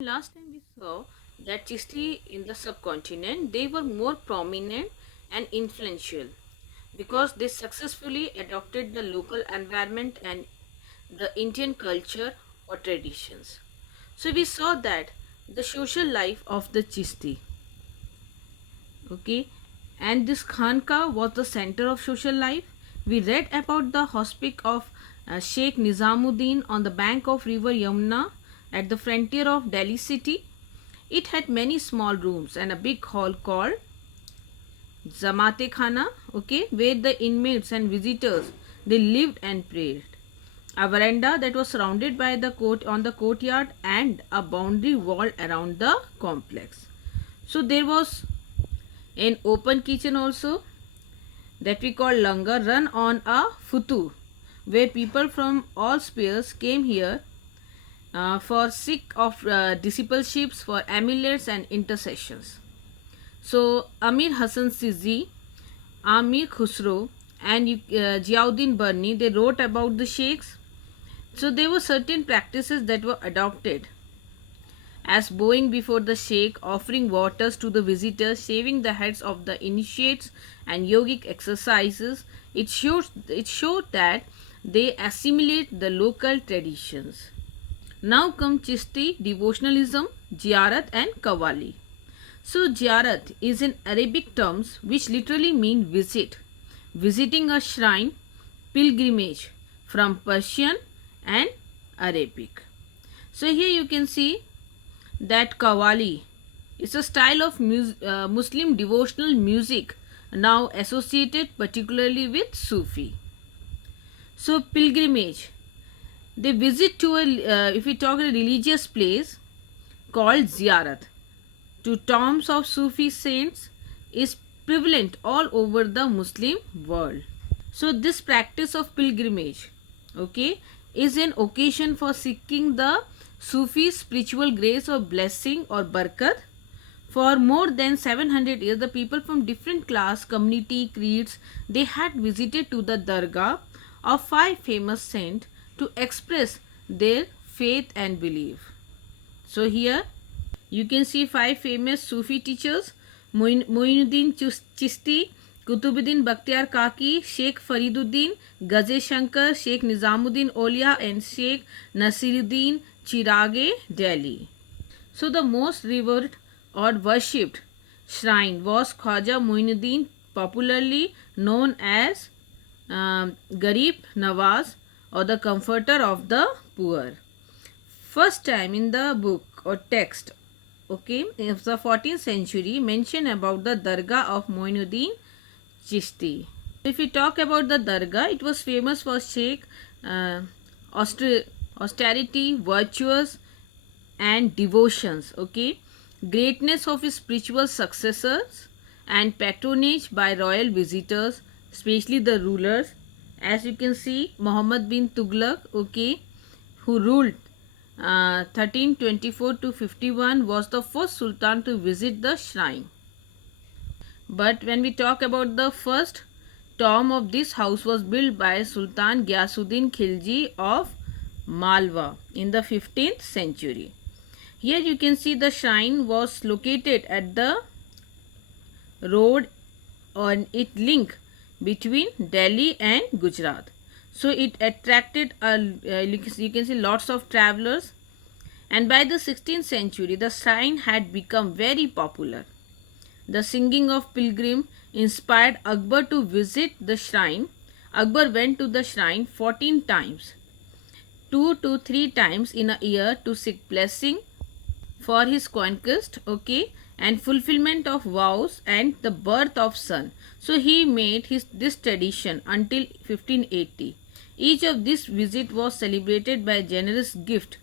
Last time we saw that Chishti in the subcontinent, they were more prominent and influential because they successfully adopted the local environment and the Indian culture or traditions. So we saw that the social life of the Chishti, okay, and this Khanka was the center of social life. We read about the hospice of Sheikh Nizamuddin on the bank of river Yamuna at the frontier of Delhi city. It had many small rooms and a big hall called Zamate Khana, okay, where the inmates and visitors they lived and prayed. A veranda that was surrounded by the court on the courtyard and a boundary wall around the complex. So there was an open kitchen also that we call langar run on a futu where people from all spheres came here for sick of discipleships, for amulets and intercessions. So Amir Hassan Sizi, Amir Khusro and Ziauddin Barni, they wrote about the sheikhs. So there were certain practices that were adopted as bowing before the sheikh, offering waters to the visitors, shaving the heads of the initiates and yogic exercises. It showed that they assimilate the local traditions. Now come Chishti devotionalism, Ziyarat and Qawwali. So Ziyarat is in Arabic terms which literally mean visit, visiting a shrine, pilgrimage from Persian and Arabic. So here you can see that Qawwali is a style of Muslim devotional music now associated particularly with Sufi. So pilgrimage, they visit to if we talk a religious place called ziyarat to tombs of Sufi saints is prevalent all over the Muslim world. So this practice of pilgrimage, okay, is an occasion for seeking the Sufi spiritual grace or blessing or barakat. For more than 700 years, the people from different class, community, creeds, they had visited to the dargah of five famous saints to express their faith and belief. So here you can see five famous Sufi teachers: Muinuddin Chishti, Kutubuddin Bakhtiar Kaki, Sheikh Fariduddin, Gaze Shankar, Sheikh Nizamuddin Aulia and Sheikh Nasiruddin Chirage, Delhi. So the most revered or worshipped shrine was Khwaja Muinuddin, popularly known as Garib Nawaz or the comforter of the poor. First time in the book or text, okay, of the 14th century mention about the dargah of Muinuddin Chishti. If we talk about the dargah, it was famous for Sheikh austerity, virtuous and devotions, okay, greatness of his spiritual successors and patronage by royal visitors, especially the rulers. As you can see, Muhammad bin Tughlaq, okay, who ruled 1324 to 51, was the first sultan to visit the shrine. But when we talk about the first tomb of this house was built by Sultan Ghiyasuddin Khilji of Malwa in the 15th century. Here you can see the shrine was located at the road on it link between Delhi and Gujarat. So it attracted you can see lots of travelers, and by the 16th century the shrine had become very popular. The singing of pilgrim inspired Akbar to visit the shrine. Akbar went to the shrine 14 times, 2 to 3 times in a year, to seek blessing for his conquest, okay, and fulfillment of vows and the birth of son. So he made this tradition until 1580. Each of these visit was celebrated by generous gift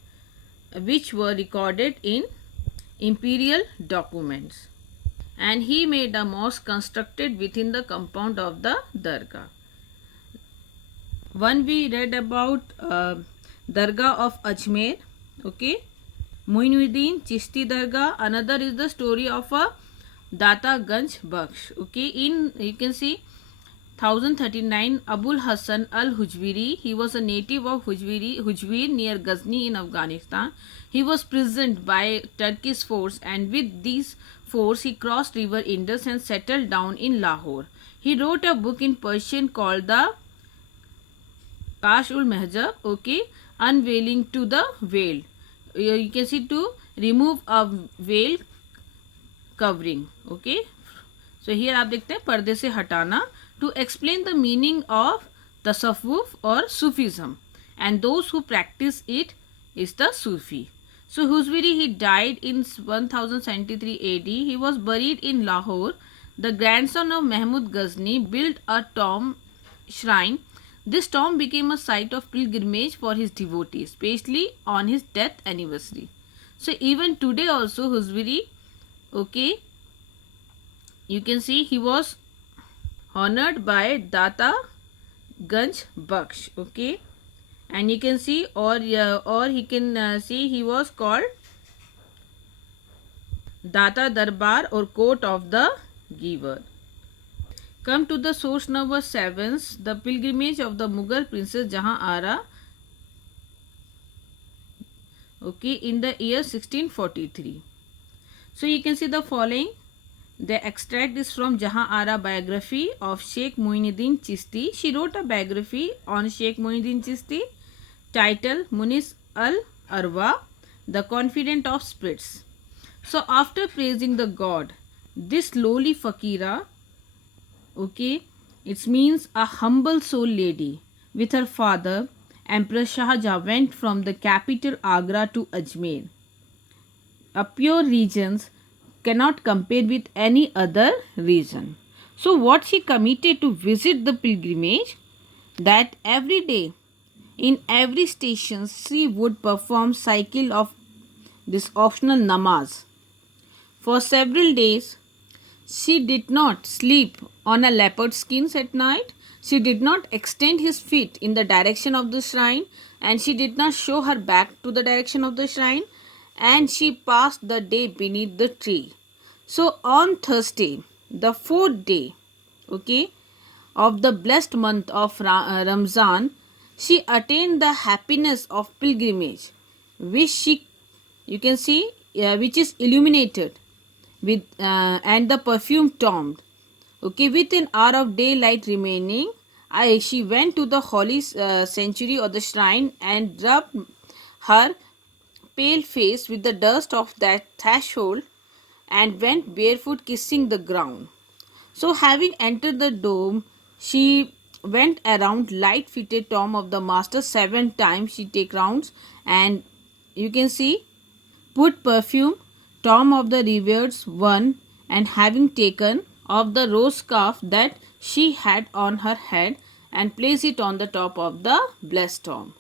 which were recorded in imperial documents. And he made a mosque constructed within the compound of the dargah. One we read about dargah of Ajmer, okay, Muinuddin Chishti Dargah. Another is the story of a Data Ganj Baksh. Okay, in you can see 1039 Abul Hassan al-Hujwiri. He was a native of Hujwir near Ghazni in Afghanistan. He was imprisoned by Turkish force, and with these force he crossed river Indus and settled down in Lahore. He wrote a book in Persian called the Kash-ul-Mahjab, okay, unveiling to the veil. You can see to remove a veil covering, okay. So here आप देखते हैं पर्दे से हटाना, to explain the meaning of tasawwuf or Sufism, and those who practice it is the Sufi. So Huzwiri, he died in 1073 AD. He was buried in Lahore. The grandson of Mahmud Ghazni built a tomb shrine. This tomb became a site of pilgrimage for his devotees, especially on his death anniversary. So even today also Huzwiri, okay, you can see he was honored by Data Ganj Baksh, okay, and you can see or he can see he was called Data Darbar or court of the giver. Come to the source number 7, the pilgrimage of the Mughal princess Jahan Ara, okay, in the year 1643. So you can see the following. The extract is from Jahan Ara biography of Sheikh Muinuddin Chishti. She wrote a biography on Sheikh Muinuddin Chishti titled Munis al-Arwa, the confidant of spirits. So after praising the god, this lowly fakira, okay, it means a humble soul lady, with her father, Emperor Shah Jahan, went from the capital Agra to Ajmer, a pure regions cannot compare with any other region. So what she committed to visit the pilgrimage, that every day in every station she would perform cycle of this optional namaz. For several days she did not sleep on a leopard skins at night. She did not extend his feet in the direction of the shrine, and she did not show her back to the direction of the shrine, and she passed the day beneath the tree. So on Thursday, the 4th day, okay, of the blessed month of Ramzan, she attained the happiness of pilgrimage, which she, you can see, which is illuminated with and the perfume tomb. Okay, with an hour of daylight remaining, she went to the holy sanctuary or the shrine and rubbed her pale face with the dust of that threshold and went barefoot kissing the ground. So having entered the dome, she went around light-fitted tomb of the master 7 times. She take rounds, and you can see put perfume tomb of the revered one, and having taken of the rose scarf that she had on her head and place it on the top of the blessed tomb.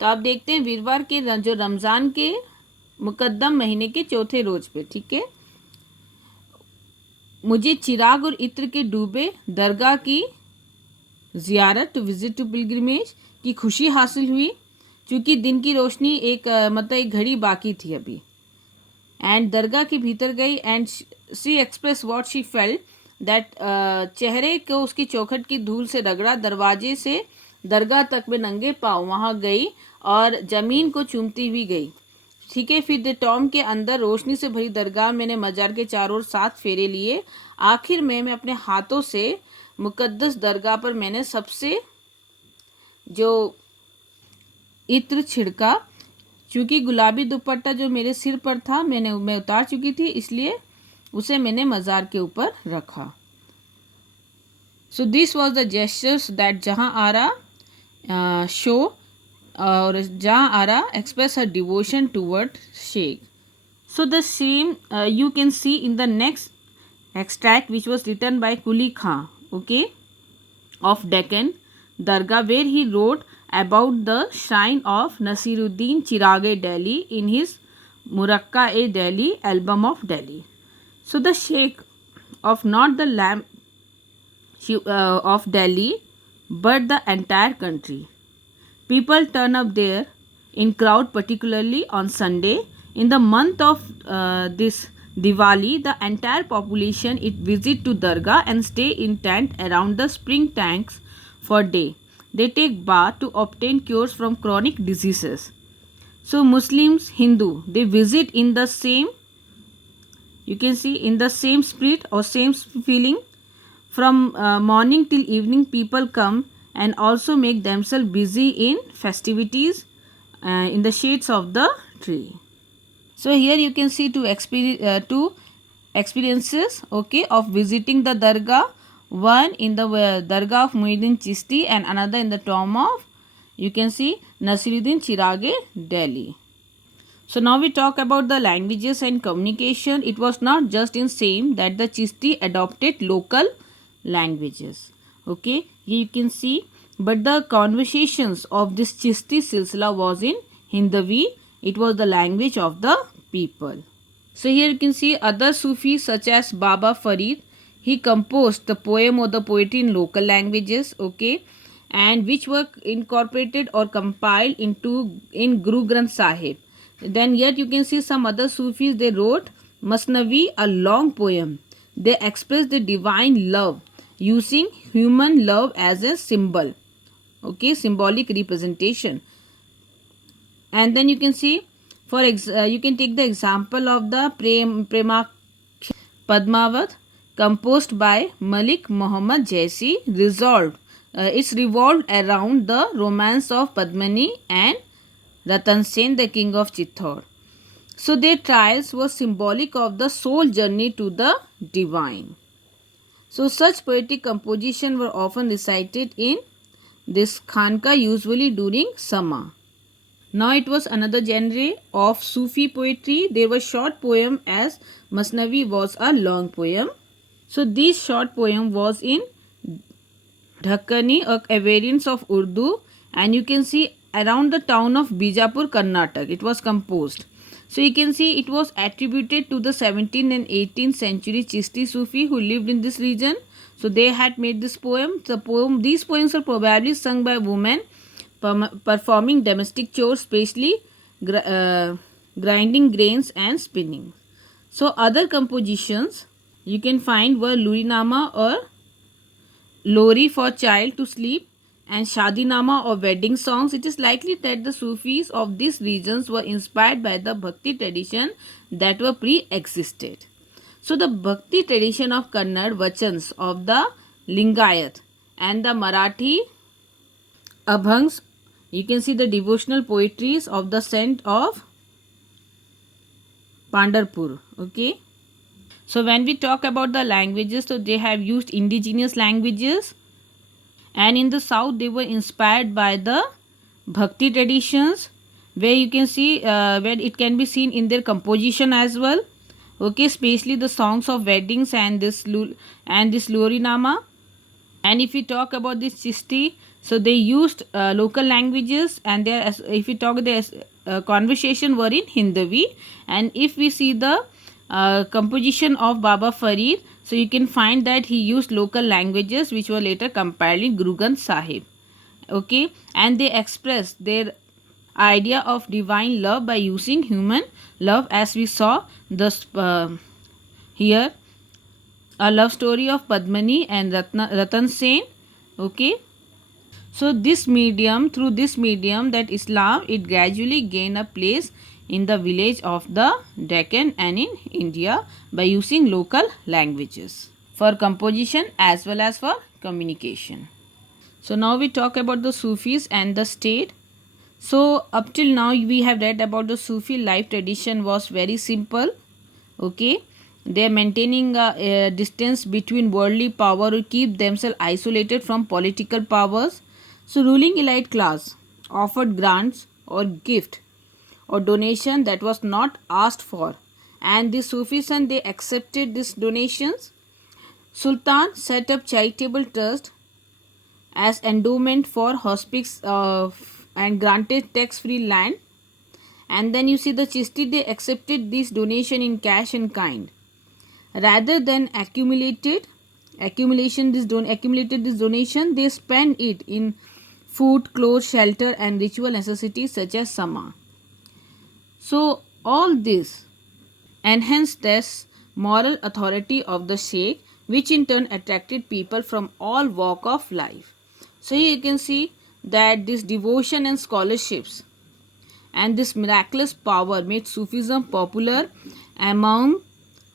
तो आप देखते हैं वीरवार के जो रमज़ान के मुकद्दम महीने के चौथे रोज पे, ठीक है, मुझे चिराग और इत्र के डूबे दरगाह की ज़ियारत टू विजिट टू पिलग्रिमेज की खुशी हासिल हुई, क्योंकि दिन की रोशनी एक मतलब एक घड़ी बाकी थी अभी, एंड दरगाह के भीतर गई and she express what she felt that चेहरे को उसकी चौखट की धूल से रगड़ा, दरवाजे से दरगाह तक में नंगे पाँव वहाँ गई और ज़मीन को चूमती हुई गई, ठीक है। फिर द टॉम के अंदर रोशनी से भरी दरगाह, मैंने मजार के चारों ओर 7 फेरे लिए, आखिर में मैं अपने हाथों से मुकद्दस दरगाह पर मैंने सबसे जो इत्र छिड़का, चूँकि गुलाबी दुपट्टा जो मेरे सिर पर था मैं उतार चुकी थी, इसलिए उसे मैंने मज़ार के ऊपर रखा. So this was the gestures that Jahan Ara show और Jahan Ara express her devotion toward Sheikh. So the same you can see in the next extract which was written by Kuli Khan, okay, of Deccan Dargah, where he wrote about the shrine of Nasiruddin Chirag-e Delhi in his Murakka-e Delhi album of Delhi. So the Sheikh of not the lamp of Delhi but the entire country. People turn up there in crowd, particularly on Sunday. In the month of this Diwali, the entire population it visit to Dargah and stay in tent around the spring tanks for day. They take bath to obtain cures from chronic diseases. So Muslims, Hindu, they visit in the same, you can see, in the same spirit or same feeling. From morning till evening people come and also make themselves busy in festivities in the shades of the tree. So here you can see two experiences, okay, of visiting the Dargah. One in the Dargah of Muhyiddin Chishti and another in the tomb of, you can see, Nasiruddin Chirage, Delhi. So now we talk about the languages and communication. It was not just in same that the Chishti adopted local languages. Okay, here you can see, but the conversations of this Chishti silsila was in Hindavi. It was the language of the people. So here you can see other Sufis such as Baba Farid. He composed the poem or the poetry in local languages, okay, and which were incorporated or compiled in Guru Granth Sahib. Then yet you can see some other Sufis, they wrote Masnavi, a long poem. They express the divine love using human love as a symbol, okay, symbolic representation. And then you can see, you can take the example of the Premaksh Padmavat composed by Malik Muhammad Jaisi. It's revolved around the romance of Padmini and Ratan Sen, the king of Chittor. So their trials were symbolic of the soul journey to the divine. So such poetic composition were often recited in this Khanka, usually during summer. Now it was another genre of Sufi poetry. There was short poem as Masnavi was a long poem. So this short poem was in Dhakkani, a variant of Urdu, and you can see around the town of Bijapur, Karnataka. It was composed. So you can see it was attributed to the 17th and 18th century Chishti Sufi who lived in this region. So they had made this poem. These poems are probably sung by women performing domestic chores, especially grinding grains and spinning. So other compositions you can find were Lurinama or Lori for child to sleep and Shadinama or wedding songs. It is likely that the Sufis of these regions were inspired by the Bhakti tradition that were pre-existed. So the Bhakti tradition of Kannada Vachans of the Lingayat and the Marathi Abhangs, you can see the devotional poetries of the saint of Pandharpur, okay. So when we talk about the languages, so they have used indigenous languages, and in the south they were inspired by the Bhakti traditions, where you can see where it can be seen in their composition as well, okay, especially the songs of weddings and this Lurinama. And if we talk about this Chishti, so they used local languages, and if we talk the conversation were in Hindavi. And if we see the composition of Baba Farid, so you can find that he used local languages which were later compiled in Guru Granth Sahib, okay, and they expressed their idea of divine love by using human love, as we saw this here a love story of Padmani and Ratan Sen, okay. So through this medium that Islam, it gradually gained a place in the village of the Deccan and in India by using local languages for composition as well as for communication. So now we talk about the Sufis and the state. So up till now we have read about the Sufi life tradition was very simple, okay. They are maintaining a distance between worldly power to keep themselves isolated from political powers. So ruling elite class offered grants or gift or donation that was not asked for, and the Sufis and they accepted these donations. Sultan set up charitable trust as endowment for hospice and granted tax-free land. And then you see the Chishti, they accepted this donation in cash and kind rather than accumulated this donation. They spend it in food, clothes, shelter and ritual necessities such as sama. So all this enhanced moral authority of the Sheikh, which in turn attracted people from all walk of life. So here you can see that this devotion and scholarships and this miraculous power made Sufism popular among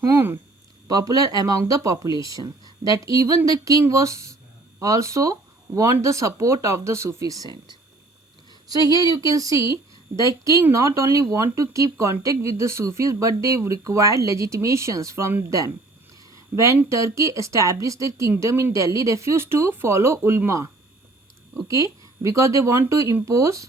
whom? Popular among the population. That even the king was also want the support of the Sufi saint. So here you can see the king not only want to keep contact with the Sufis but they required legitimations from them. When Turkey established their kingdom in Delhi, refused to follow ulma, okay, because they want to impose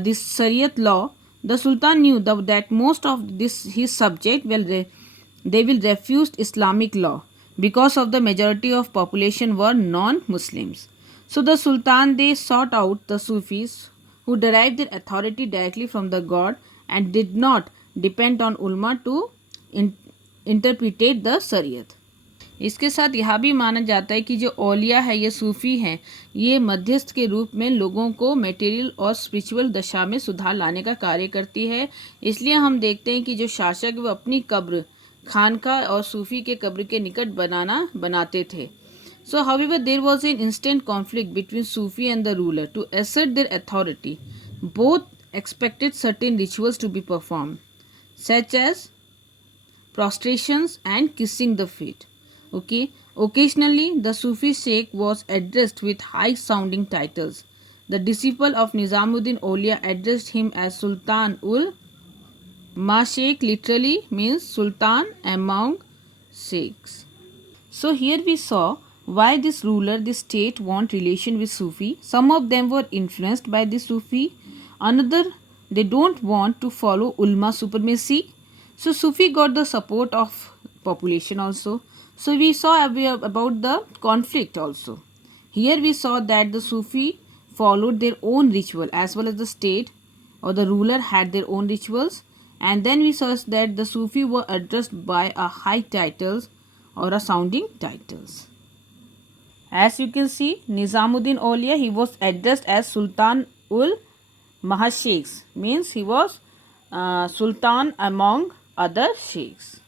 this Shariat law. The Sultan knew that most of his subject they will refuse Islamic law because of the majority of population were non-Muslims. So the Sultan they sought out the Sufis who derived their authority directly from the God and did not depend on ulma to interpret the Shariat. इसके साथ यह भी माना जाता है कि जो औलिया है ये सूफ़ी हैं, ये मध्यस्थ के रूप में लोगों को मटेरियल और स्पिरिचुअल दशा में सुधार लाने का कार्य करती है. इसलिए हम देखते हैं कि जो शासक वो अपनी कब्र खानका और सूफ़ी के कब्र के निकट बनाते थे. So however there was an instant conflict between Sufi and the ruler to assert their authority. Both expected certain rituals to be performed, such as prostrations and kissing the feet. Okay. Occasionally, the Sufi Sheikh was addressed with high-sounding titles. The disciple of Nizamuddin Aulia addressed him as Sultan ul Mashayikh, literally means Sultan among Sheikhs. So here we saw why this ruler, this state want relation with Sufi. Some of them were influenced by the Sufi. Another, they don't want to follow ulma supremacy. So Sufi got the support of population also. So we saw about the conflict also. Here we saw that the Sufi followed their own ritual as well as the state or the ruler had their own rituals. And then we saw that the Sufi were addressed by a high titles or a sounding titles. As you can see, Nizamuddin Aulia, he was addressed as Sultan ul Mahasheikhs, means he was Sultan among other sheikhs.